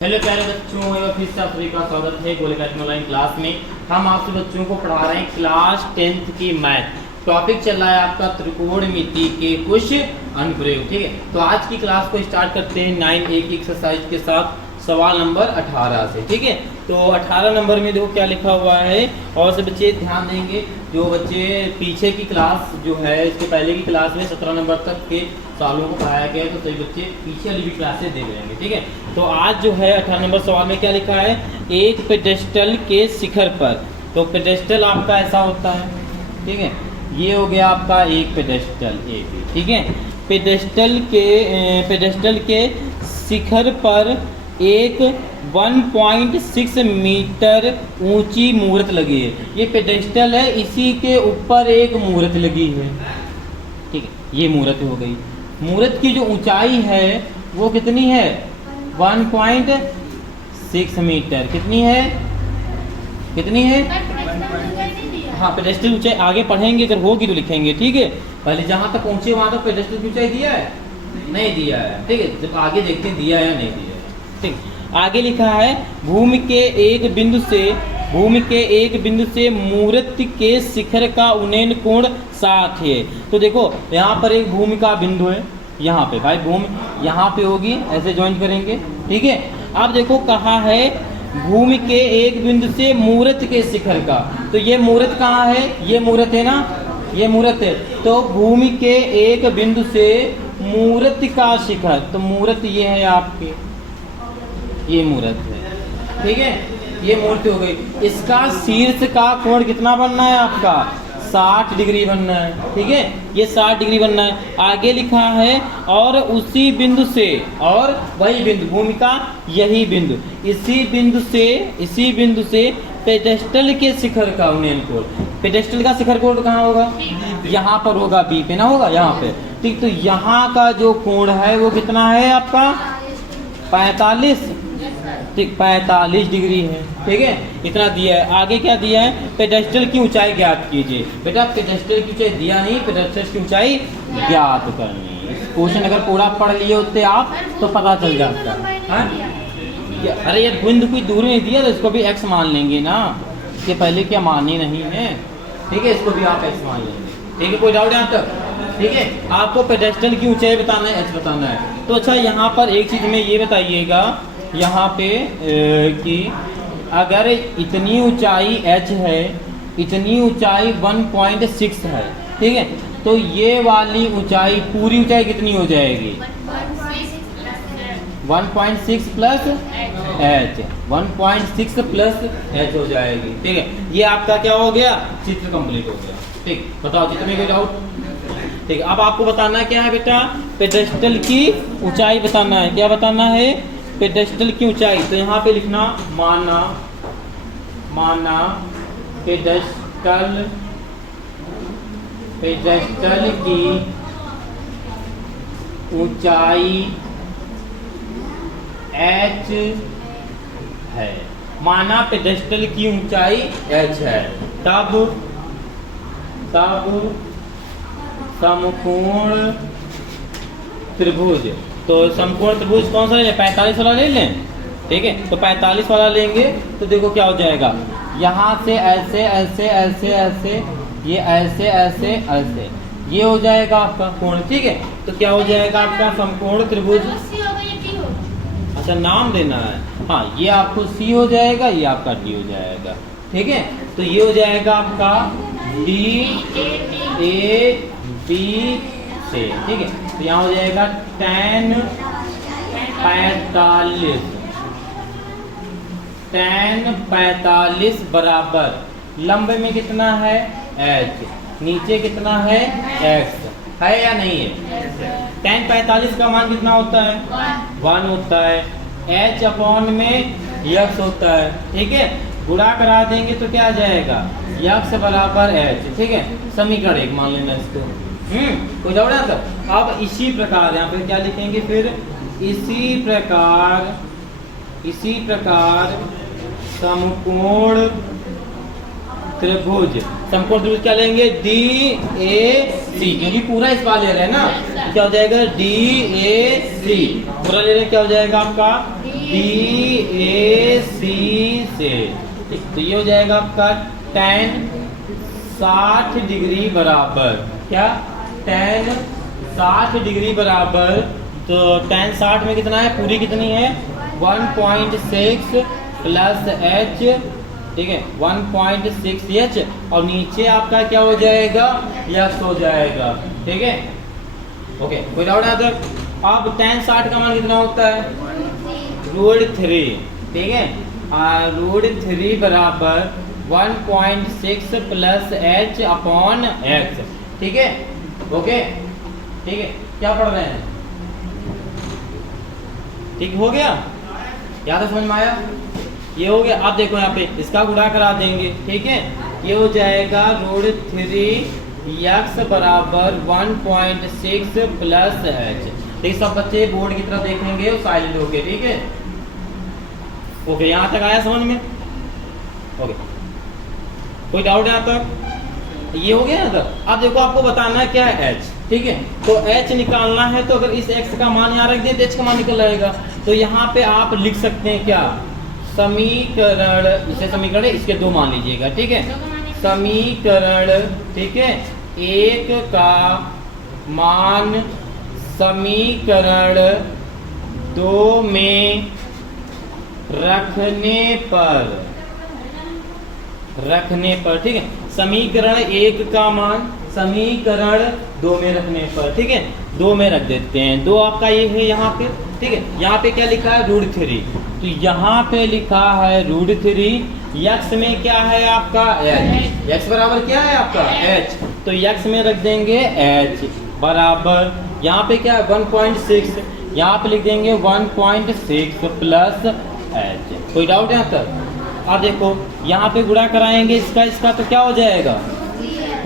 Hello प्यारे बच्चों, एक बार फिर से आप सभी का स्वागत है गोल अकेडमी ऑनलाइन क्लास में। हम आपसे बच्चों को पढ़ा रहे हैं क्लास 10th की मैथ। टॉपिक चल रहा है आपका त्रिकोणमिति के कुछ अनुप्रयोग। ठीक है, तो आज की क्लास को स्टार्ट करते हैं 9A की एक्सरसाइज के साथ सवाल नंबर 18 से। ठीक है, तो 18 नंबर में देखो क्या लिखा हुआ है। और से बच्चे ध्यान देंगे, जो बच्चे पीछे की क्लास जो है इसके पहले की क्लास में 17 नंबर तक के सवालों को पढ़ाया गया है, तो सभी बच्चे पीछे वाली भी क्लासेस देख लेंगे। ठीक है, तो आज जो है 18 नंबर सवाल में क्या लिखा है, एक पेडेस्टल के शिखर पर। तो पेडेस्टल आपका ऐसा होता है, ठीक है, ये हो गया आपका एक पेडेस्टल ए बी। ठीक है, पेडेस्टल के शिखर पर एक 1.6 मीटर ऊंची मूर्त लगी है। ये पेडेस्टल है, इसी के ऊपर एक मूर्त लगी है। ठीक है, ये मूर्त हो गई। मूर्त की जो ऊंचाई है वो कितनी है, 1.6 मीटर। कितनी है, कितनी है? हाँ, पेडेस्टल ऊंचाई आगे पढ़ेंगे, अगर होगी तो लिखेंगे। ठीक है, पहले जहाँ तक पहुँचे वहाँ तक पेडेस्टल की ऊंचाई दिया है, नहीं दिया है। ठीक है, जब आगे देखते हैं दिया है या नहीं दिया है। ठीक, आगे लिखा है भूमि के एक बिंदु से मूर्त के शिखर का उन्नयन कोण 60 है। तो देखो यहाँ पर एक भूमि का बिंदु है, यहाँ पे भाई भूमि यहाँ पे होगी, ऐसे ज्वाइन करेंगे। ठीक है, अब देखो कहा है भूमि के एक बिंदु से मूर्त के शिखर का। तो ये मूर्त कहाँ है, ये मूर्त है ना, ये मूर्त है। तो भूमि के एक बिंदु से मूर्त का शिखर, तो मूर्त ये है आपके, ये मूर्त है। ठीक है, ये मूर्त हो गई। इसका शीर्ष का कोण कितना बनना है आपका, 60 डिग्री बनना है। ठीक है, ये 60 डिग्री बनना है। आगे लिखा है और उसी बिंदु से, और वही बिंदु भूमि का यही बिंदु, इसी बिंदु से पेडेस्टल के शिखर का उन्नयन कोण। पेडेस्टल का शिखर कोण कहाँ होगा, यहाँ पर होगा, बी पे ना होगा, यहाँ पे। ठीक, तो यहाँ का जो कोण है वो कितना है आपका, 45। ठीक, 45 डिग्री है। ठीक है, इतना दिया है। आगे क्या दिया है, पेडेस्टल की ऊंचाई ज्ञात कीजिए। बेटा पेडेस्टल की ऊंचाई दिया नहीं, पेडेस्टल की ऊंचाई ज्ञात करनी। क्वेश्चन अगर पूरा पढ़ लिए होते आप तो पता चल जाता है। अरे ये बिंदु कोई दूर नहीं दिया, तो इसको भी एक्स मान लेंगे ना, इसके पहले क्या मानी नहीं है। ठीक है, इसको भी आप एक्स मान लेंगे। ठीक है, कोई डाउट यहाँ तक? ठीक है, आपको पेडेस्टल की ऊंचाई बताना है, एच बताना है। तो अच्छा, यहाँ पर एक चीज़ में ये बताइएगा यहाँ पे कि अगर इतनी ऊंचाई h है, इतनी ऊंचाई 1.6 है। ठीक है, तो ये वाली ऊंचाई, पूरी ऊंचाई कितनी हो जाएगी, 1.6 प्लस h, 1.6 प्लस h हो जाएगी। ठीक है, ये आपका क्या हो गया, चित्र कंप्लीट हो गया। ठीक, बताओ चित्र में कोई डाउट? ठीक, अब आपको बताना क्या है बेटा, पेडेस्टल की ऊंचाई बताना है। क्या बताना है, पेडेस्टल की ऊंचाई। तो यहाँ पे लिखना माना पेडेस्टल की ऊंचाई h है। माना पेडेस्टल की ऊंचाई h है, तब समकोण त्रिभुज। तो समकोण त्रिभुज कौन सा ले लें, 45 वाला ले लें। ठीक है, तो 45 वाला लेंगे तो देखो क्या हो जाएगा, यहाँ से ऐसे ऐसे ऐसे ऐसे, ये ऐसे ऐसे ऐसे, ये हो जाएगा आपका कोण। ठीक है, तो क्या हो जाएगा आपका समकोण त्रिभुज। अच्छा, नाम देना है। हाँ, ये आपको सी हो जाएगा, ये आपका डी हो जाएगा। ठीक है, तो ये हो जाएगा आपका डी ए बी से। ठीक है, तो यहाँ हो जाएगा tan 45 बराबर लंब में कितना है h, नीचे कितना है x, है या नहीं है। tan 45 का मान कितना होता है, 1 होता है। h अपॉन में x होता है। ठीक है, गुणा करा देंगे तो क्या आ जाएगा, x बराबर h। ठीक है, समीकरण 1 मान लेना इसको। कोई डाउट है? अब इसी प्रकार यहाँ पे क्या लिखेंगे फिर, इसी प्रकार समकोण त्रिभुज क्या लेंगे, डी ए सी, क्योंकि पूरा इस बार ले रहे हैं ना, क्या हो जाएगा डी ए सी, पूरा ले रहे हैं, क्या हो जाएगा आपका BAC से। तो ये हो जाएगा आपका tan 60 डिग्री बराबर क्या, tan 60 डिग्री बराबर, तो tan 60 में कितना है, पूरी कितनी है 1.6 प्लस h, ठीक है 1.6h, और नीचे आपका क्या हो जाएगा, यस हो जाएगा, ठीक है ओके। कोई डाउट है तक? अब tan 60 का मान कितना होता है, √3, ठीक है √3 बराबर 1.6 प्लस h अपॉन x, ठीक है ओके, ठीक है क्या पढ़ रहे हैं, ठीक हो गया, याद है, समझ में आया, ये हो गया। अब देखो यहाँ पे इसका गुणा करा देंगे, ठीक है ये हो जाएगा √3x बराबर 1.6 प्लस h। ठीक सब बच्चे बोर्ड की तरफ देखेंगे और साइलेंट होके, ठीक है ओके, यहाँ तक आया समझ में, ओके कोई डाउट है यहाँ तक, ये हो गया यहाँ तक। अब देखो आपको बताना है क्या है h, ठीक है तो h निकालना है, तो अगर इस x का मान यहाँ रख दिए तो h का मान निकल आएगा। तो यहाँ पे आप लिख सकते हैं क्या, समीकरण, इसे समीकरण इसके दो मान लीजिएगा, ठीक है समीकरण, ठीक है एक का मान समीकरण 2 में रखने पर, ठीक है समीकरण 1 का मान समीकरण 2 में रखने पर, ठीक है 2 में रख देते हैं, 2 आपका ये है यहाँ पे, ठीक है यहाँ पे क्या लिखा है √3, तो यहाँ पे लिखा है √3, x में क्या है आपका h, x बराबर क्या है आपका h, तो x में रख देंगे h बराबर, यहाँ पे क्या है 1.6, यहाँ पे लिख देंगे 1.6 प्लस h। कोई डाउट यहाँ तक? अब देखो यहाँ पे गुणा कराएंगे इसका तो क्या हो जाएगा,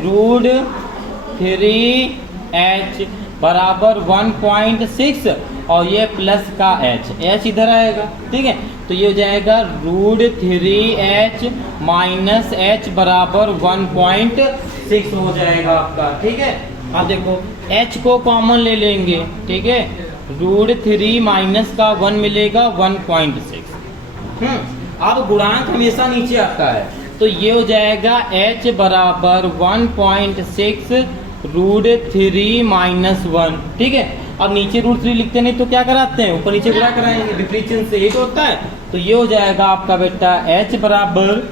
√3h बराबर 1.6 और ये प्लस का h इधर आएगा, ठीक है तो ये हो जाएगा √3h माइनस h बराबर 1.6 हो जाएगा आपका, ठीक है। अब देखो h को कॉमन ले लेंगे, ठीक है √3 माइनस का 1 मिलेगा 1.6। अब गुणांक हमेशा नीचे आता है, तो ये हो जाएगा h बराबर 1.6 √3 माइनस 1, ठीक है। अब नीचे √3 लिखते नहीं तो क्या कराते हैं, ऊपर नीचे गुणा कराएंगे, डिफरेंशिएशन से 8 होता है, तो ये हो जाएगा आपका बेटा h बराबर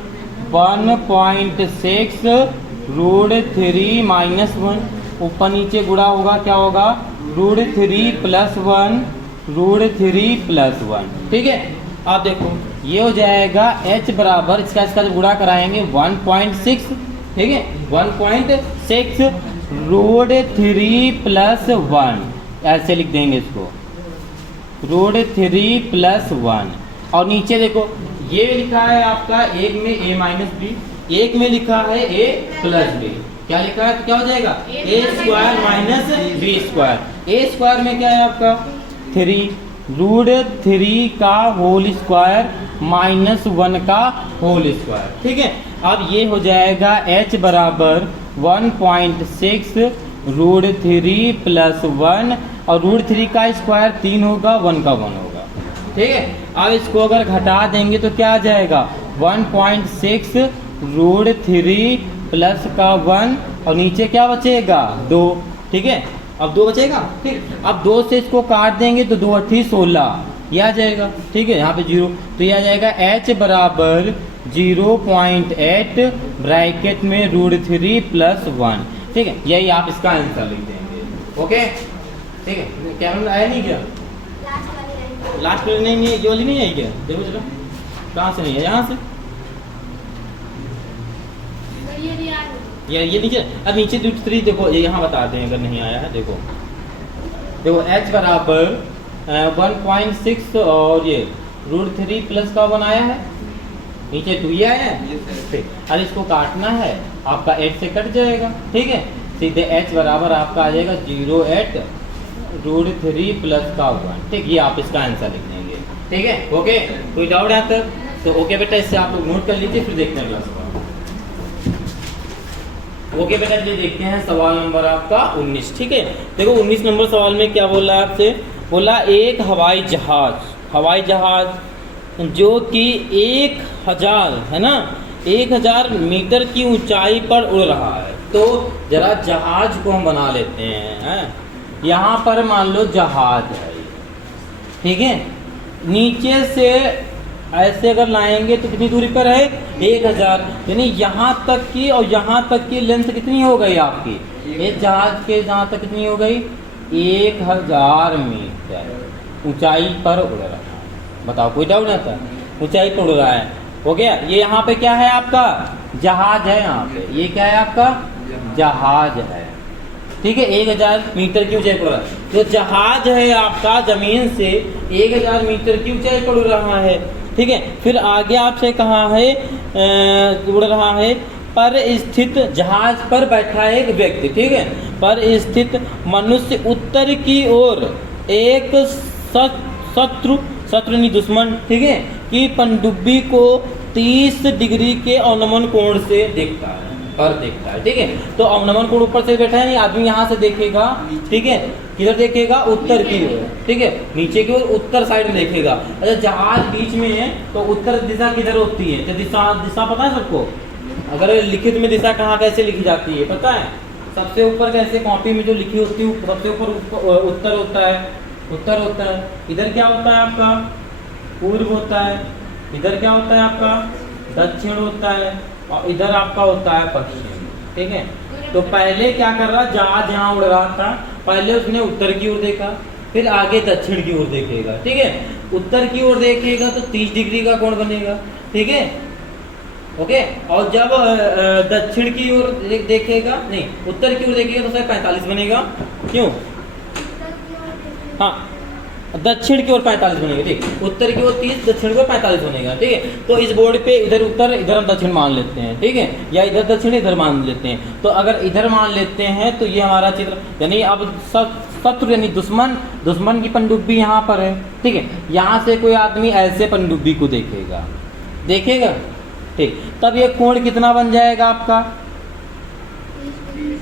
1.6 √3 माइनस 1, ऊपर नीचे गुणा होगा क्या होगा √3 प्लस 1 √3 प्लस 1, ठीक है। अब देखो ये हो जाएगा h बराबर इसका जब गुणा कराएंगे 1.6, ठीक है 1.6 √3 प्लस 1, ऐसे लिख देंगे इसको √3 प्लस 1, और नीचे देखो ये लिखा है आपका एक में a माइनस बी, एक में लिखा है a प्लस बी, क्या लिखा है तो क्या हो जाएगा a² माइनस b², a² में क्या है आपका 3 √3 का होल स्क्वायर माइनस 1 का होल स्क्वायर, ठीक है। अब ये हो जाएगा h बराबर 1.6 √3 प्लस 1, और √3 का स्क्वायर 3 होगा, 1 का 1 होगा, ठीक है। अब इसको अगर घटा देंगे तो क्या आ जाएगा 1.6 √3 प्लस का 1, और नीचे क्या बचेगा 2, ठीक है अब 2 बचेगा, ठीक। अब 2 से इसको काट देंगे तो 2 8 16, ये आ जाएगा, ठीक है यहाँ पे 0, तो ये आ जाएगा h बराबर 0.8 ब्रैकेट में √3 प्लस 1, ठीक है यही आप इसका आंसर लिख देंगे, ओके ठीक है। कैमरा आया नहीं क्या, लास्ट वाली नहीं है, ये वाली नहीं आई क्या, देखो चलो कहाँ से नहीं है, यहाँ से ये नीचे, अब नीचे √3 देखो ये यहाँ बताते हैं अगर नहीं आया है, देखो h बराबर 1.6 और ये √3 प्लस का 1 आया है, नीचे 2 ही आया है, अब इसको काटना है आपका 8 से कट जाएगा, ठीक है सीधे h बराबर आपका आ जाएगा 0.8 √3 प्लस का 1, ठीक ये आप इसका आंसर लिख देंगे, ठीक है ओके। कोई डाउट है तक तो ओके बेटा, इससे आप लोग नोट कर लीजिए, फिर देखते हैं क्लास का। ओके बेटा ये देखते हैं सवाल नंबर आपका 19, ठीक है। देखो 19 नंबर सवाल में क्या बोला आपसे, बोला एक हवाई जहाज जो कि 1000 है ना, 1000 मीटर की ऊंचाई पर उड़ रहा है। तो जरा जहाज को हम बना लेते हैं। यहाँ पर मान लो जहाज है, ठीक है, नीचे से ऐसे अगर लाएंगे तो कितनी दूरी पर है, 1000, यानी यहाँ तक की और यहाँ तक की लेंथ कितनी हो गई आपकी, एक जहाज के जहाँ तक कितनी हो गई, 1000 मीटर ऊंचाई पर उड़ रहा है। बताओ, कोई डाउट नहीं था, ऊंचाई पर उड़ रहा है, हो गया। ये यहाँ पे क्या है आपका, जहाज है, यहाँ पे ये क्या है आपका, जहाज है, ठीक है, 1000 मीटर की ऊंचाई पर। तो जहाज है आपका जमीन से 1000 मीटर की ऊंचाई पर उड़ रहा है, ठीक है। फिर आगे आपसे कहा है उड़ रहा है पर स्थित, जहाज पर बैठा है एक व्यक्ति, ठीक है, पर स्थित मनुष्य उत्तर की ओर एक शत्रु यानी दुश्मन, ठीक है, की पनडुब्बी को 30 डिग्री के अवनमन कोण से देखता है, ठीक है। तो अवनमन कोण ऊपर से बैठा है, नहीं, आदमी यहाँ से देखेगा, ठीक है, किधर देखेगा, उत्तर की ओर, ठीक है, नीचे की ओर उत्तर साइड में देखेगा। अच्छा, जहाज बीच में है तो उत्तर दिशा किधर होती है, तो दिशा पता है सबको, अगर लिखित में दिशा कहाँ कैसे लिखी जाती है पता है, सबसे ऊपर कैसे कॉपी में जो लिखी होती है सबसे ऊपर उत्तर होता है, उत्तर होता है। इधर क्या होता है आपका, पूर्व होता है, इधर क्या होता है आपका, दक्षिण होता है, और इधर आपका होता है पश्चिम, ठीक है। तो पहले क्या कर रहा, जहाज यहाँ उड़ रहा था, पहले उसने उत्तर की ओर देखा, फिर आगे दक्षिण की ओर देखेगा, ठीक है। उत्तर की ओर देखेगा तो 30 डिग्री का कोण बनेगा, ठीक है, ओके। और जब दक्षिण की ओर देखेगा, नहीं, उत्तर की ओर देखेगा तो 45 बनेगा, क्यों, हाँ, दक्षिण की ओर 45 बनेगा, ठीक, उत्तर की ओर 30, दक्षिण की ओर 45 बनेगा, ठीक है। तो इस बोर्ड पे इधर उत्तर इधर हम दक्षिण मान लेते हैं, ठीक है, या इधर दक्षिण इधर मान लेते हैं। तो अगर इधर मान लेते हैं तो ये हमारा चित्र, यानी अब शत्रु यानी दुश्मन की पनडुब्बी यहाँ पर है, ठीक है। यहाँ से कोई आदमी ऐसे पनडुब्बी को देखेगा, ठीक, तब ये कोण कितना बन जाएगा आपका,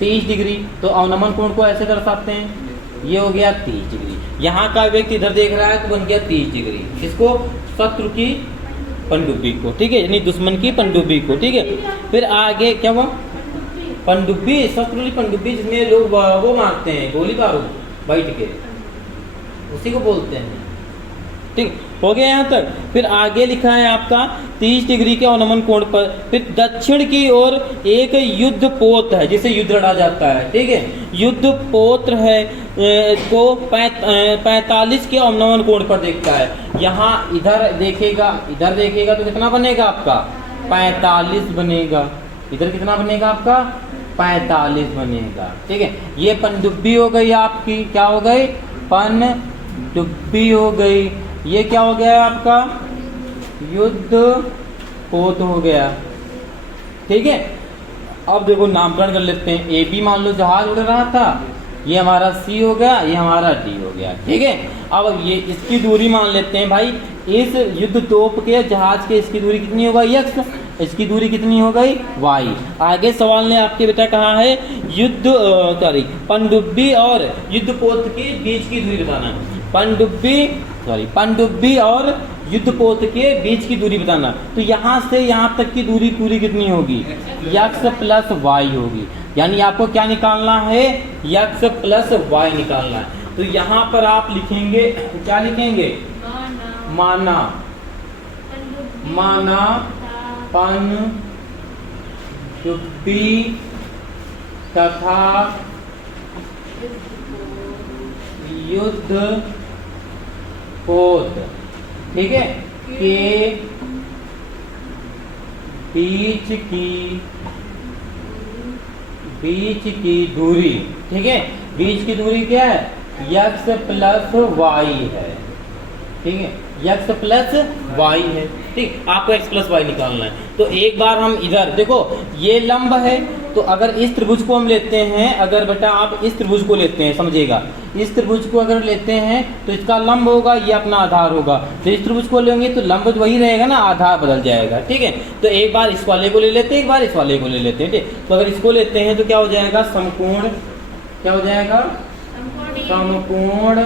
30 डिग्री। तो अवनमन कोण को ऐसे दर्शाते हैं, ये हो गया 30 डिग्री। यहाँ का व्यक्ति इधर देख रहा है तो बन गया 30 डिग्री, किसको, शत्रु की पनडुब्बी को, ठीक है, यानी दुश्मन की पनडुब्बी को, ठीक है। फिर आगे क्या हुआ, पनडुब्बी, शत्रु की पनडुब्बी जिसमें लोग वो मारते हैं गोली बारूद बैठ के, उसी को बोलते हैं, ठीक, हो गया यहाँ तक। फिर आगे लिखा है आपका 30 डिग्री के अवनमन कोण पर, फिर दक्षिण की ओर एक युद्ध पोत है जिसे युद्ध लड़ा जाता है, ठीक है, युद्ध पोत्र है को 45 के अवनमन कोण पर देखता है। यहाँ इधर देखेगा तो कितना बनेगा आपका, 45 बनेगा, इधर कितना बनेगा आपका, 45 बनेगा, ठीक है। ये पनडुब्बी हो गई आपकी, क्या हो गई, पनडुब्बी हो गई। ये क्या हो गया आपका, युद्ध पोत हो गया, ठीक है। अब देखो नामकरण कर लेते हैं। ए बी मान लो जहाज उड़ रहा था, ये हमारा सी हो गया, ये हमारा डी हो गया, ठीक है। अब ये इसकी दूरी मान लेते हैं भाई, इस युद्ध तोप के जहाज के इसकी दूरी कितनी हो गई, एक्स, इसकी दूरी कितनी हो गई, वाई। आगे सवाल ने आपके बेटा कहा है पनडुब्बी और युद्ध पोत के बीच की दूरी बताना। पनडुब्बी और युद्ध पोत के बीच की दूरी बताना। तो यहाँ से यहाँ तक की दूरी पूरी कितनी होगी, एक्स प्लस वाई होगी, यानी आपको क्या निकालना है, एक्स प्लस वाई निकालना है। तो यहाँ पर आप लिखेंगे, क्या लिखेंगे, माना पनडुब्बी तथा युद्ध पोत, ठीक है, के बीच की दूरी, ठीक है, बीच की दूरी क्या है, एक्स प्लस वाई है, ठीक है, एक्स प्लस वाई है, ठीक। आपको एक्स प्लस वाई निकालना है। तो एक बार हम इधर देखो, ये लंब है, तो अगर इस त्रिभुज को हम लेते हैं, अगर बेटा आप इस त्रिभुज को लेते हैं, समझिएगा, इस त्रिभुज को अगर लेते हैं तो इसका लंब होगा, ये अपना आधार होगा। तो इस त्रिभुज को लेंगे तो लंब वही रहेगा ना, आधार बदल जाएगा, ठीक है। तो एक बार इस वाले को ले लेते हैं, एक बार इस वाले को ले लेते हैं, ठीक। तो अगर इसको लेते हैं तो क्या हो जाएगा, समकोण, क्या हो जाएगा, समकोण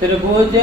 त्रिभुज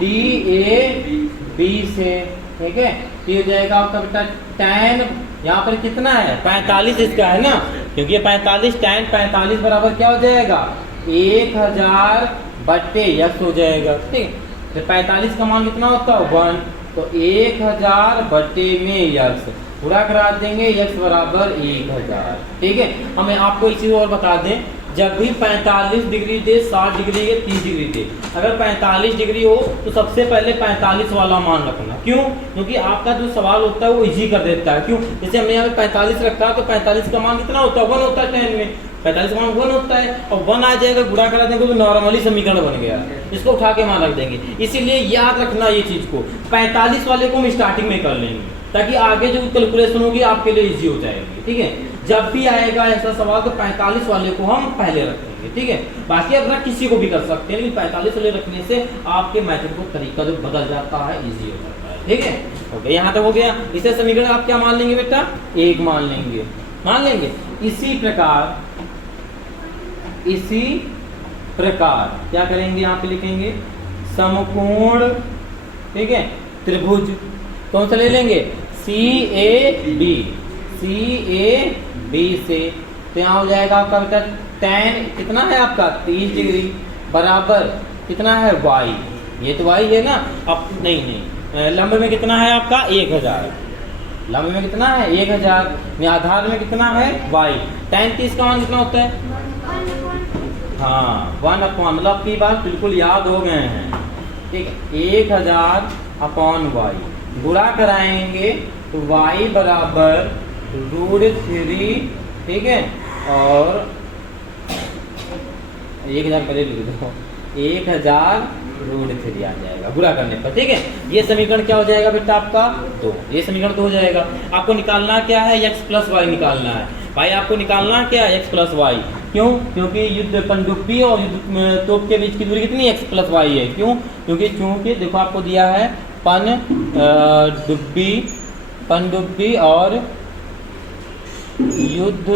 DAB, बी से, ठीक है। तो ये हो जाएगा आपका बेटा tan, यहाँ पर कितना है 45 इसका है ना, क्योंकि ये 45 tan 45 बराबर क्या हो जाएगा 1000 बट्टे यक्स हो जाएगा, ठीक। तो 45 का मान कितना होता है 1, तो 1000 बट्टे में यक्स पूरा करा देंगे, यक्स बराबर 1000, ठीक है। हमें आपको एक चीज़ और बता दें, जब भी 45 डिग्री दे, 60 डिग्री या 30 डिग्री दे, अगर 45 डिग्री हो तो सबसे पहले 45 वाला मान रखना। क्यों? क्योंकि आपका जो सवाल होता है वो इजी कर देता है। क्यों? जैसे हमने यहाँ पे 45 रखा, तो 45 का मान कितना होता है 1 होता है 10 में, 45 का मान 1 होता है, और 1 आ जाएगा, गुणा करा देंगे तो नॉर्मली समीकरण बन गया, इसको उठा के मान रख देंगे। इसीलिए याद रखना ये चीज़ को, 45 वाले को हम स्टार्टिंग में कर लेंगे, ताकि आगे जो कैलकुलेशन होगी आपके लिए इजी हो जाएगी, ठीक है। जब भी आएगा ऐसा सवाल तो 45 वाले को हम पहले रखेंगे, ठीक है। बाकी अपना किसी को भी कर सकते हैं, लेकिन 45 वाले रखने से आपके मैथड को तरीका जो बदल जाता है, इजी हो जाता है, ठीक है। ओके, यहाँ तक हो गया। इसे समीकरण आप क्या मान लेंगे बेटा 1 मान लेंगे। इसी प्रकार क्या करेंगे, यहाँ पे लिखेंगे समकोण, ठीक है, त्रिभुज कौन सा ले लेंगे CAB से, तो यहाँ हो जाएगा आपका बेटा tan कितना है आपका 30 डिग्री बराबर कितना है y, ये तो y है ना, अब नहीं लंब में कितना है आपका 1000, लंब में कितना है 1000, आधार में कितना है y, tan 30 का मान कितना होता है, हाँ 1/, मतलब की बात बिल्कुल याद हो गए हैं, ठीक है। 1000/y गुणा कराएंगे तो y बराबर √3, ठीक है, और 1000 पहले लिख दो, 1000 √3 आ जाएगा गुणा करने पर, ठीक है। ये समीकरण क्या हो जाएगा बेटा आपका 2, ये समीकरण 2 हो जाएगा। आपको निकालना क्या है x प्लस वाई निकालना है भाई, आपको निकालना क्या है x प्लस वाई। क्यों? क्योंकि युद्ध पनडुब्बी और युद्ध तोप के बीच की दूरी कितनी x प्लस वाई है। क्यों? क्योंकि देखो आपको दिया है पनडुब्बी और युद्ध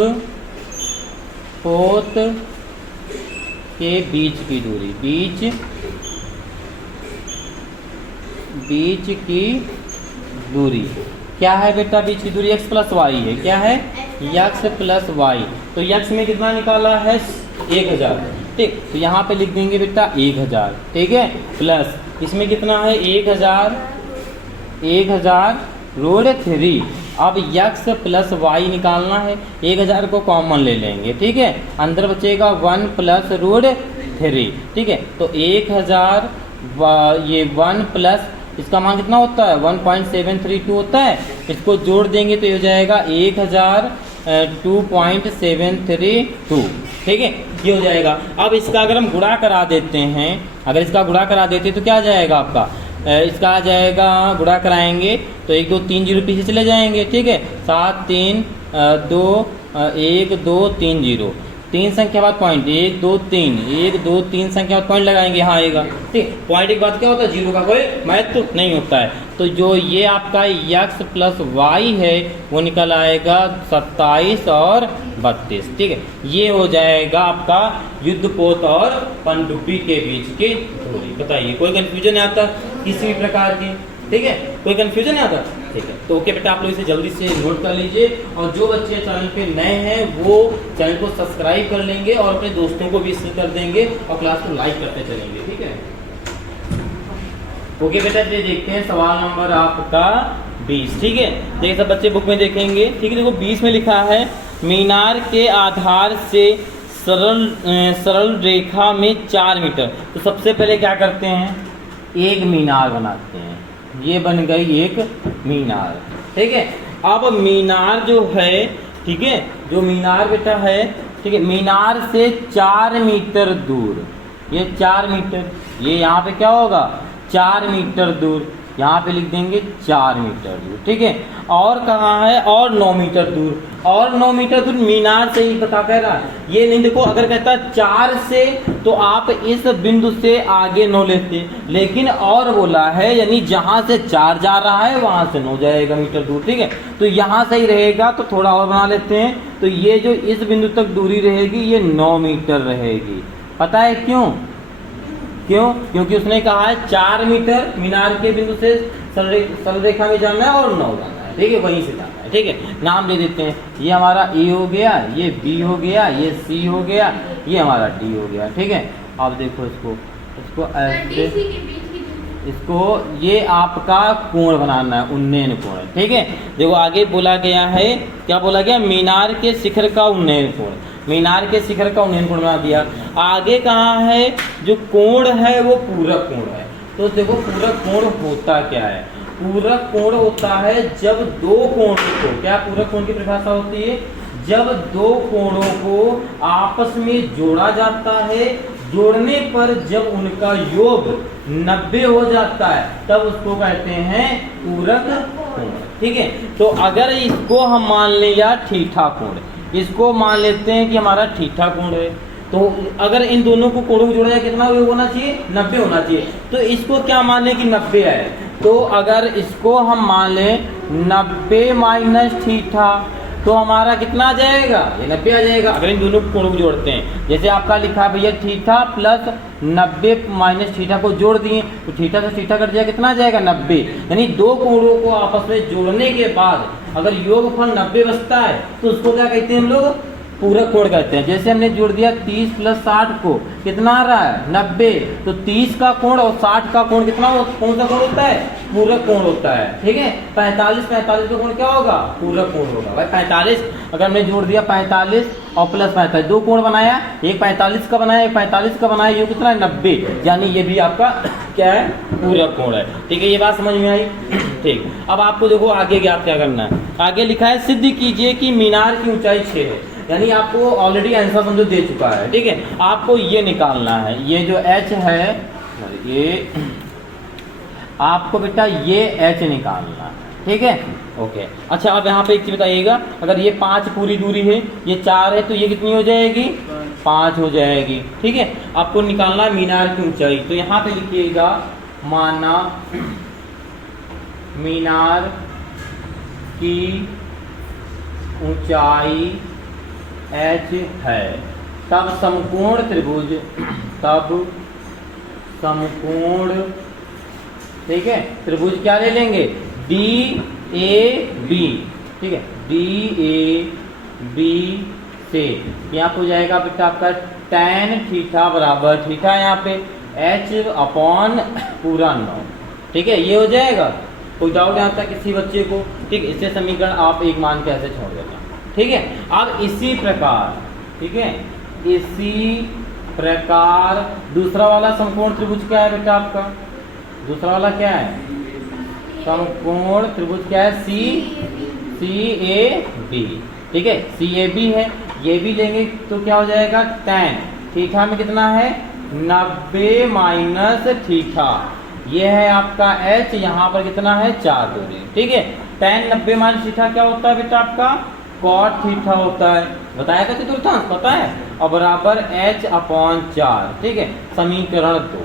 पोत के बीच की दूरी, बीच की दूरी क्या है बेटा, बीच की दूरी x प्लस वाई है, क्या है x प्लस वाई। तो x में कितना निकाला है 1000, ठीक, तो यहाँ पे लिख देंगे बेटा 1000, ठीक है, प्लस इसमें कितना है 1000 √3। अब x प्लस वाई निकालना है, 1000 को कॉमन ले लेंगे, ठीक है, अंदर बचेगा 1 प्लस √3, ठीक है। तो 1000 ये 1 प्लस इसका मान कितना होता है 1.732 होता है, इसको जोड़ देंगे तो ये हो जाएगा 1000 2.732, ठीक है, ये हो जाएगा। अब इसका अगर हम गुणा करा देते हैं, तो क्या आ जाएगा आपका, इसका आ जाएगा, गुणा कराएंगे तो 1 2 3 0 पीछे चले जाएंगे, ठीक है, 7 3 2 1 2 3 0, 3 संख्या बाद पॉइंट 1 2 3 1 2 3 संख्या बाद पॉइंट लगाएंगे, यहाँ आएगा, ठीक। पॉइंट के बाद क्या होता है 0 का कोई महत्व नहीं होता है। तो जो ये आपका x प्लस वाई है वो निकल आएगा 27 और 32, ठीक है। ये हो जाएगा आपका युद्धपोत और पनडुब्बी के बीच की दूरी। बताइए कोई कंफ्यूजन आता किसी भी प्रकार की, ठीक है, कोई कंफ्यूजन आता, ठीक है। तो ओके बेटा, आप लोग इसे जल्दी से नोट कर लीजिए, और जो बच्चे चैनल पे नए हैं वो चैनल को सब्सक्राइब कर लेंगे और अपने दोस्तों को भी इससे कर देंगे और क्लास को लाइक करते चलेंगे, ठीक है। ओके बेटा, ये देखते हैं सवाल नंबर आपका 20, ठीक है। देखिए सब बच्चे बुक में देखेंगे, ठीक है। देखो 20 में लिखा है मीनार के आधार से सरल रेखा में 4 मीटर। तो सबसे पहले क्या करते हैं, एक मीनार बनाते हैं, ये बन गई एक मीनार, ठीक है। अब मीनार जो है, ठीक है, जो मीनार बेटा है, ठीक है, मीनार से 4 मीटर दूर, ये 4 मीटर, ये यहाँ पे क्या होगा 4 मीटर दूर, यहाँ पे लिख देंगे 4 मीटर दूर, ठीक है। और कहाँ है, और 9 मीटर दूर, और 9 मीटर दूर मीनार से ही बता कह रहा है, ये नहीं। देखो अगर कहता है 4 से तो आप इस बिंदु से आगे 9 लेते, लेकिन और बोला है यानी जहाँ से 4 जा रहा है वहाँ से 9 जाएगा मीटर दूर, ठीक है। तो यहाँ सही रहेगा, तो थोड़ा और बना लेते हैं। तो ये जो इस बिंदु तक दूरी रहेगी ये 9 मीटर रहेगी। पता है क्यों? क्योंकि उसने कहा है 4 मीटर मीनार के बिंदु से सरल रेखा में जाना है और 9 जाना है, ठीक है, वहीं से जाना है, ठीक है। नाम दे देते हैं, ये हमारा ए हो गया, ये बी हो गया, ये सी हो गया, ये हमारा डी हो गया, ठीक है। अब देखो इसको ऐसे, इसको ये आपका कोण बनाना है, उन्नयन कोण, ठीक है। देखो आगे बोला गया है, क्या बोला गया, मीनार के शिखर का उन्नयन कोण, मीनार के शिखर का उन्नयन कोण बना दिया। आगे कहाँ है, जो कोण है वो पूरक कोण है। तो देखो पूरक कोण होता क्या है, पूरक कोण होता है जब दो कोणों को, क्या पूरक कोण की परिभाषा होती है, जब दो कोणों को आपस में जोड़ा जाता है, जोड़ने पर जब उनका योग 90 हो जाता है तब उसको कहते हैं पूरक कोण, ठीक है। तो अगर इसको हम मान लें या ठीठा कोण, इसको मान लेते हैं कि हमारा ठीठा कोण है, तो अगर इन दोनों को कोणों को जोड़ा जाए कितना योग होना चाहिए, 90 होना चाहिए। तो इसको क्या मान लें कि 90 है, तो अगर इसको हम मान लें 90 माइनस ठीठा, तो हमारा कितना आ जाएगा, ये 90 आ जाएगा। अगर इन दोनों कोणों को जोड़ते हैं, जैसे आपका लिखा है भैया ठीठा प्लस 90 माइनस ठीठा को जोड़ दिए, तो ठीठा से ठीठा कट जाएगा, कितना आ जाएगा 90। यानी दो कोणों को आपस में जोड़ने के बाद अगर योगफल 90 बचता है तो उसको क्या कहते हैं हम लोग, पूरक कोण कहते हैं। जैसे हमने जोड़ दिया 30 प्लस 60 को, कितना आ रहा है 90, तो 30 का कोण और 60 का कोण कितना, कौन सा कोण होता है, पूरक कोण होता है, ठीक है। 45 का कोण क्या होगा, पूरक कोण होगा भाई। 45 अगर हमने जोड़ दिया 45 और प्लस 45, दो कोण बनाया, एक 45 का बनाया, एक 45 का बनाया, ये कितना है 90, यानी ये भी आपका क्या है, पूरक कोण है, ठीक है। ये बात समझ में आई, ठीक। अब आपको देखो आगे क्या करना है, आगे लिखा है सिद्ध कीजिए कि मीनार की ऊंचाई 6 है, यानी आपको ऑलरेडी आंसर समझो दे चुका है, ठीक है। आपको ये निकालना है, ये जो h है, ये आपको बेटा ये h निकालना है, ठीक है, ओके। अच्छा अब यहाँ पे एक चीज बताइएगा, अगर ये 5 पूरी दूरी है, ये 4 है, तो ये कितनी हो जाएगी, 5 हो जाएगी, ठीक है। आपको निकालना है मीनार की ऊंचाई, तो यहाँ पे लिखिएगा माना मीनार की ऊंचाई h है, तब समकोण त्रिभुज, तब समकोण, ठीक है, त्रिभुज क्या ले लेंगे, DAB, ठीक है, DAB से यहाँ हो जाएगा बेटा आपका tan थीटा बराबर, थीटा यहाँ पे h अपॉन पूरा 9, ठीक है, ये हो जाएगा। कोई डाउट यहाँ तक किसी बच्चे को, ठीक है। इससे समीकरण आप एक मान के ऐसे छोड़ देना, ठीक है। अब इसी प्रकार, ठीक है, इसी प्रकार दूसरा वाला समकोण त्रिभुज क्या है बेटा आपका, दूसरा वाला क्या है, समकोण त्रिभुज क्या है, CAB, ठीक है, CAB है, ये भी लेंगे तो क्या हो जाएगा, tan थीटा में कितना है 90 माइनस थीटा, ये है आपका h, यहाँ पर कितना है 4 दूरी, ठीक है। tan 90 माइनस थीटा क्या होता है बेटा आपका, cot थीटा होता है, बताया था चतुर्थांश, पता है, और बराबर h अपॉन 4, ठीक है, समीकरण 2,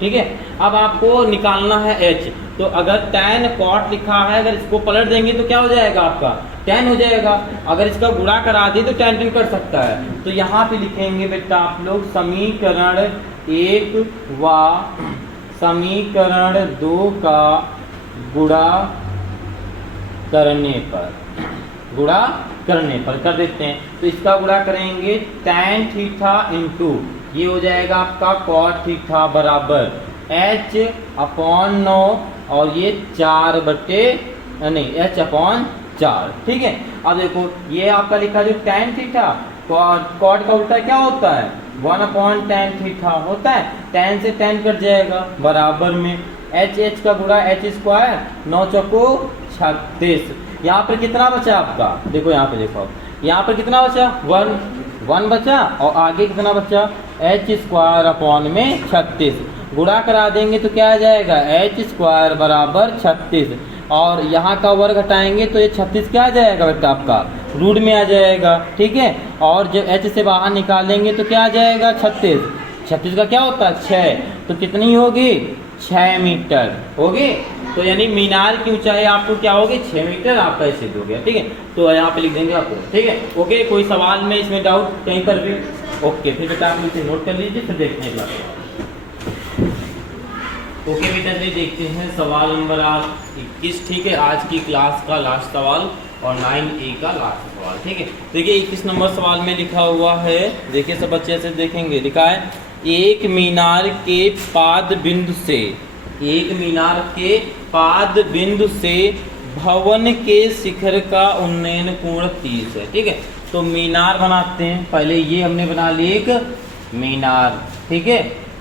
ठीक है। अब आपको निकालना है h, तो अगर tan cot लिखा है, अगर इसको पलट देंगे तो क्या हो जाएगा आपका, tan हो जाएगा। अगर इसका गुणा करा दी तो tan कर सकता है, तो यहाँ पे लिखेंगे बेटा आप लोग समीकरण 1 व समीकरण 2 का गुणा करने पर कर देते हैं, तो इसका गुणा करेंगे tan थीटा इंटू ये हो जाएगा आपका cot थीटा बराबर h अपॉन 9 और ये 4 बटे नहीं h अपॉन 4, ठीक है। अब देखो ये आपका लिखा जो tan थीटा, cot का उल्टा क्या होता है, 1 अपॉन tan थीटा होता है, tan से tan कट जाएगा, बराबर में h का गुणा h स्क्वायर, 9 चौको 36, यहाँ पर कितना बचा आपका, देखो यहाँ पे देखो, यहाँ पर कितना बचा 1 बचा, और आगे कितना बचा h स्क्वायर अपॉन में 36, गुणा करा देंगे तो क्या आ जाएगा h स्क्वायर बराबर 36, और यहाँ का वर्ग हटाएंगे तो ये 36 क्या आ जाएगा बेटा आपका रूट में आ जाएगा, ठीक है। और जब h से बाहर निकालेंगे तो क्या आ जाएगा 36 का क्या होता है 6, तो कितनी होगी 6 मीटर होगी। तो यानी मीनार की ऊंचाई आपको क्या होगी 6 मीटर, आपका इसे हो गया, ठीक है। तो यहाँ पे लिख देंगे आपको, ठीक है, ओके। कोई सवाल में इसमें डाउट कहीं पर भी, ओके, फिर बेटा आप इसे नोट कर लीजिए, फिर देखने के बाद ओके बेटा, चलिए देखते हैं सवाल नंबर आज 21। ठीक है, आज की क्लास का लास्ट सवाल और 9A का लास्ट सवाल। ठीक है, देखिए 21 नंबर सवाल में लिखा हुआ है, देखिए सब अच्छे से देखेंगे। लिखा है एक मीनार के पाद बिंदु से, एक मीनार के पाद बिंदु से भवन के शिखर का उन्नयन कोण 30 है। ठीक है, तो मीनार बनाते हैं। पहले ये हमने बना ली एक मीनार। ठीक है,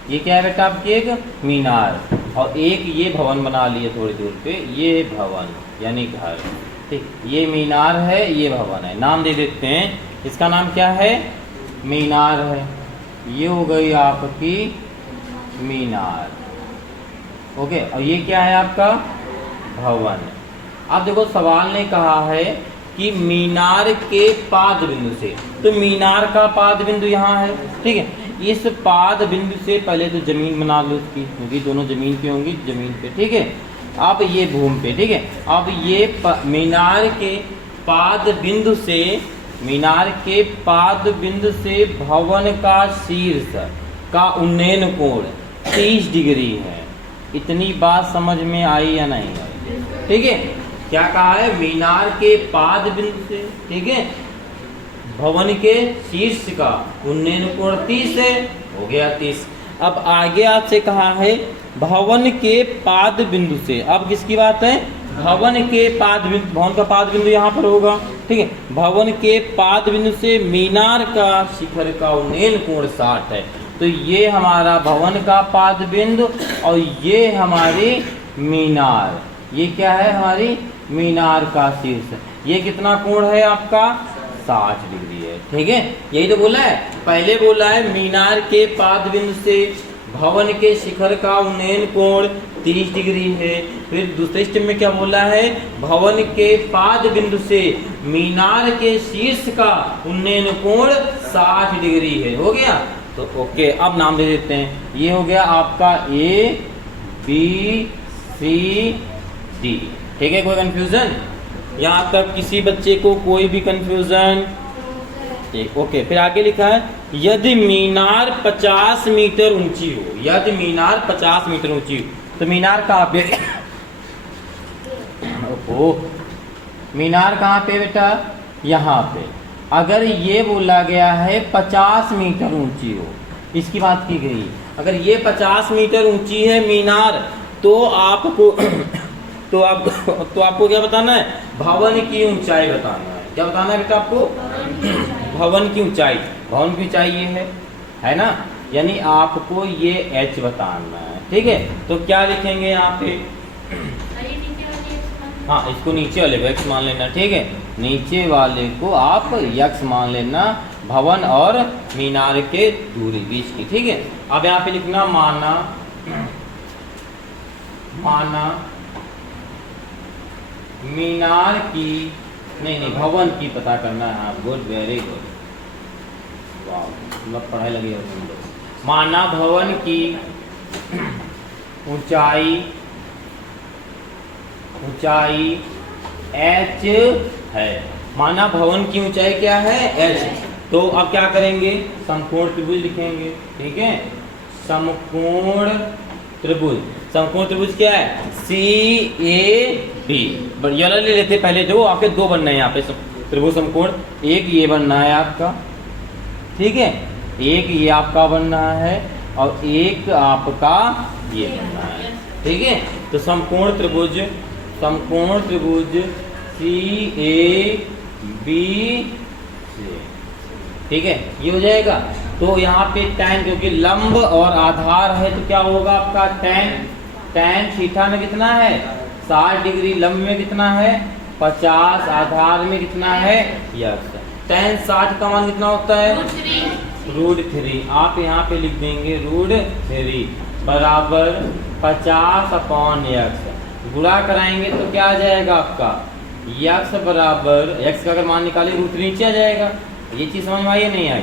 ये क्या है बेटा आपकी एक मीनार, और एक ये भवन बना लिए थोड़ी दूर पे, ये भवन यानी घर। ठीक, ये मीनार है, ये भवन है। नाम दे देते हैं, इसका नाम क्या है, मीनार है। ये हो गई आपकी मीनार। ओके, और ये क्या है आपका भवन। अब देखो सवाल ने कहा है कि मीनार के पाद बिंदु से, तो मीनार का पाद बिंदु यहाँ है। ठीक है, इस पाद बिंदु से पहले तो जमीन बना लो उसकी, क्योंकि दोनों जमीन पे होंगी, जमीन पे। ठीक है, अब ये भूमि पे। ठीक है, अब ये मीनार के पाद बिंदु से, मीनार के पाद बिंदु से भवन का शीर्ष का उन्नयन कोण 30 डिग्री है। इतनी बात समझ में आई या नहीं आई? ठीक है, क्या कहा है, मीनार के पाद बिंदु से, ठीक है, भवन के शीर्ष का उन्नयन कोण 30 है, हो गया 30। अब आगे आपसे कहा है भवन के पाद बिंदु से, अब किसकी बात है, भवन के पाद बिंदु, भवन का पाद बिंदु यहाँ पर होगा। ठीक है, भवन के पाद बिंदु से मीनार का शिखर का उन्नयन कोण 60 है। तो ये हमारा भवन का पाद बिंदु और ये हमारी मीनार, ये क्या है, हमारी मीनार का शीर्ष। ये कितना कोण है आपका, 60 डिग्री है। ठीक है, यही तो बोला है, पहले बोला है मीनार के पाद बिंदु से भवन के शिखर का उन्नयन कोण 30 डिग्री है। फिर दूसरे स्टेप में क्या बोला है, भवन के पाद बिंदु से मीनार के शीर्ष का उन्नयन कोण 60 डिग्री है। हो गया, तो ओके, अब नाम दे देते हैं। ये हो गया आपका ABCD। ठीक है, कोई कंफ्यूजन यहाँ तक, किसी बच्चे को कोई भी कंफ्यूजन? ठीक, ओके। फिर आगे लिखा है यदि मीनार 50 मीटर ऊंची हो, यदि मीनार 50 मीटर ऊंची हो, तो मीनार कहाँ पे मीनार कहाँ पे बेटा, यहाँ पे। अगर ये बोला गया है 50 मीटर ऊंची हो, इसकी बात की गई, अगर ये 50 मीटर ऊंची है मीनार, तो आपको तो आपको क्या बताना है, भवन की ऊंचाई बताना है। क्या बताना है बेटा आपको, भवन की ऊंचाई। भवन की ऊंचाई ये है ना, यानी आपको ये h बताना है। ठीक है, तो क्या लिखेंगे यहाँ पे, हाँ, इसको नीचे वाले को x मान लेना। ठीक है, नीचे वाले को आप x मान लेना, भवन और मीनार के दूरी बीच की। ठीक है, अब यहाँ पे लिखना माना मीनार की, नहीं भवन की पता करना है। हाँ, गुड, वेरी गुड, वाह, मतलब पढ़ाई लगी है। माना भवन की ऊंचाई h है। माना भवन की ऊंचाई क्या है, h। तो अब क्या करेंगे, समकोण त्रिभुज लिखेंगे। ठीक है, समकोण त्रिभुज, समकोण त्रिभुज क्या है, CAB। बढ़िया ले लेते पहले, जो आपके दो बनना है यहाँ पे त्रिभुज समकोण, एक ये बनना है आपका, ठीक है, एक ये आपका बनना है और एक आपका ये बनना है। ठीक है, तो समकोण त्रिभुज CAB, ठीक है, ये हो जाएगा। तो यहाँ पे tan, क्योंकि लंब और आधार है, तो क्या होगा आपका tan थीटा में कितना है, 60 डिग्री, लंब में कितना है 50, आधार में कितना है यस। tan 60 का मान कितना होता है, √3। आप यहाँ पे लिख देंगे √3 बराबर 50/x। गुणा कराएंगे तो क्या आ जाएगा आपका, x बराबर, x का अगर मान निकाले √3 नीचे आ जाएगा। ये चीज़ समझ में आई या नहीं आई,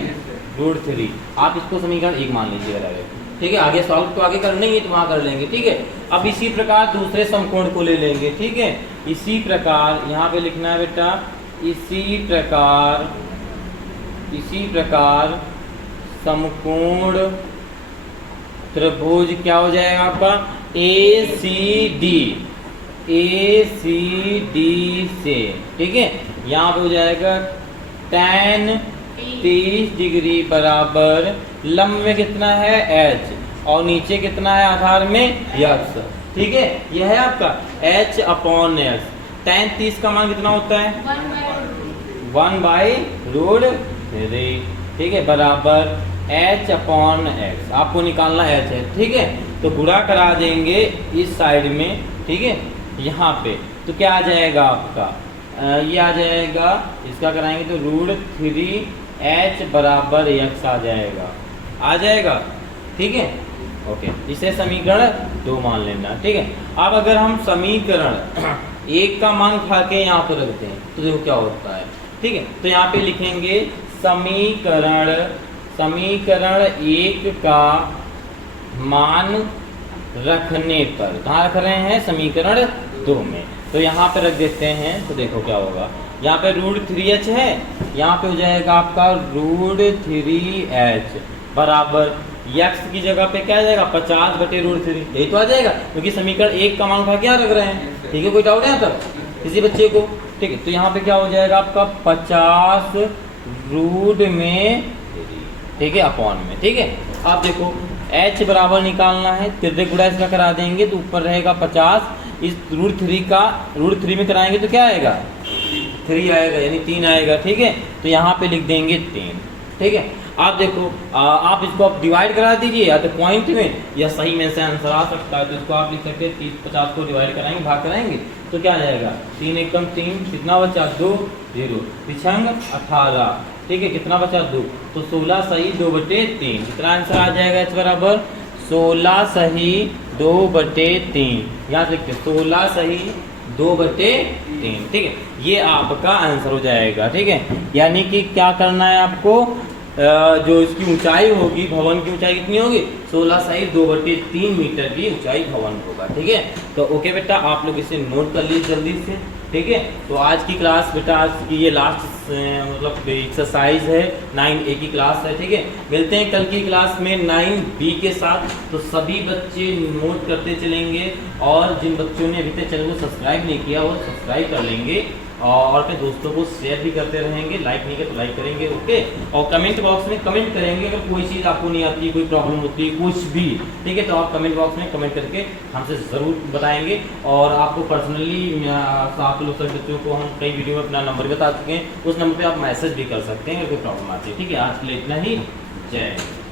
√3। आप इसको समीकरण 1 मान लीजिएगा डायरेक्ट। ठीक है, आगे सॉल्व तो आगे करना ही है, तो वहाँ कर लेंगे। ठीक है, अब इसी प्रकार दूसरे समकोण को ले लेंगे। ठीक है, इसी प्रकार यहाँ पे लिखना है बेटा, इसी प्रकार समकोण त्रिभुज क्या हो जाएगा आपका, ACD से, ठीक है। यहाँ पे हो जाएगा tan 30 डिग्री बराबर लंब में कितना है h और नीचे कितना है आधार में x, ठीक है। यह है आपका h अपॉन x। tan 30 का मान कितना होता है 1/√3, ठीक है, बराबर h अपॉन x। आपको निकालना h है, ठीक है। तो गुणा करा देंगे इस साइड में, ठीक है, यहाँ पे तो क्या आ जाएगा आपका ये आ जाएगा, इसका कराएंगे तो √3h बराबर x आ जाएगा, ठीक है। ओके, इसे समीकरण 2 मान लेना, ठीक है। अब अगर हम समीकरण 1 का मान उठा के यहाँ पर रखते हैं तो देखो क्या होता है, ठीक है। तो यहाँ पे लिखेंगे समीकरण 1 का मान रखने पर, कहाँ रख रहे हैं समीकरण 2 में, तो यहाँ पे रख देते हैं। तो देखो क्या होगा, यहाँ पे √3h है, यहाँ पे हो जाएगा आपका √3h बराबर x की जगह पे क्या आ जाएगा 50/√3, यही तो आ जाएगा, क्योंकि समीकरण 1 का मान उठा के यहाँ रख रहे हैं, ठीक है। कोई डाउट है यहाँ तक किसी बच्चे को, ठीक है। तो यहाँ पे क्या हो जाएगा आपका 50 में, ठीक है, अपॉन में, ठीक है। अब देखो h बराबर निकालना है, तिरछे गुणा इसका करा देंगे तो ऊपर रहेगा 50, इस √3 में कराएंगे तो क्या आएगा 3 आएगा, यानी 3 आएगा, ठीक है। तो यहाँ पे लिख देंगे 3, ठीक है। आप देखो आप इसको आप डिवाइड करा दीजिए या तो पॉइंट में या सही में से आंसर आ सकता है, तो इसको आप लिख सकते हैं 30-50 को डिवाइड कराएंगे, भाग कराएंगे तो क्या आ जाएगा 3 एकम 3, कितना बचा 2, 0 पिछंग 18, ठीक है, कितना बचा 2, तो 16 सही 2/3, कितना आंसर आ जाएगा h बराबर 16 सही 2/3, यहाँ लिखते 16 सही 2/3, ठीक है। ये आपका आंसर हो जाएगा, ठीक है। यानी कि क्या करना है आपको, जो इसकी ऊंचाई होगी, भवन की ऊंचाई कितनी होगी 16 सही 2/3 मीटर की ऊंचाई भवन होगा, ठीक है। तो ओके बेटा, आप लोग इसे नोट कर लीजिए जल्दी से, ठीक है। तो आज की क्लास बेटा, आज की ये लास्ट मतलब एक्सरसाइज है, 9A की क्लास है, ठीक है। मिलते हैं कल की क्लास में 9B के साथ। तो सभी बच्चे नोट करते चलेंगे और जिन बच्चों ने अभी तक चैनल को सब्सक्राइब नहीं किया वो सब्सक्राइब कर लेंगे और अपने दोस्तों को शेयर भी करते रहेंगे, लाइक नहीं किया तो लाइक करेंगे, ओके। और कमेंट बॉक्स में कमेंट करेंगे, अगर कोई चीज़ आपको नहीं आती, कोई प्रॉब्लम होती है, कुछ भी, ठीक है, तो आप कमेंट बॉक्स में कमेंट करके हमसे ज़रूर बताएंगे। और आपको पर्सनली आप लोग सभी बच्चों को हम कई वीडियो में अपना नंबर बता चुके हैं, उस नंबर पर आप मैसेज भी कर सकते हैं अगर कोई प्रॉब्लम आती है, ठीक है। आज के लिए इतना ही, जय हिंद।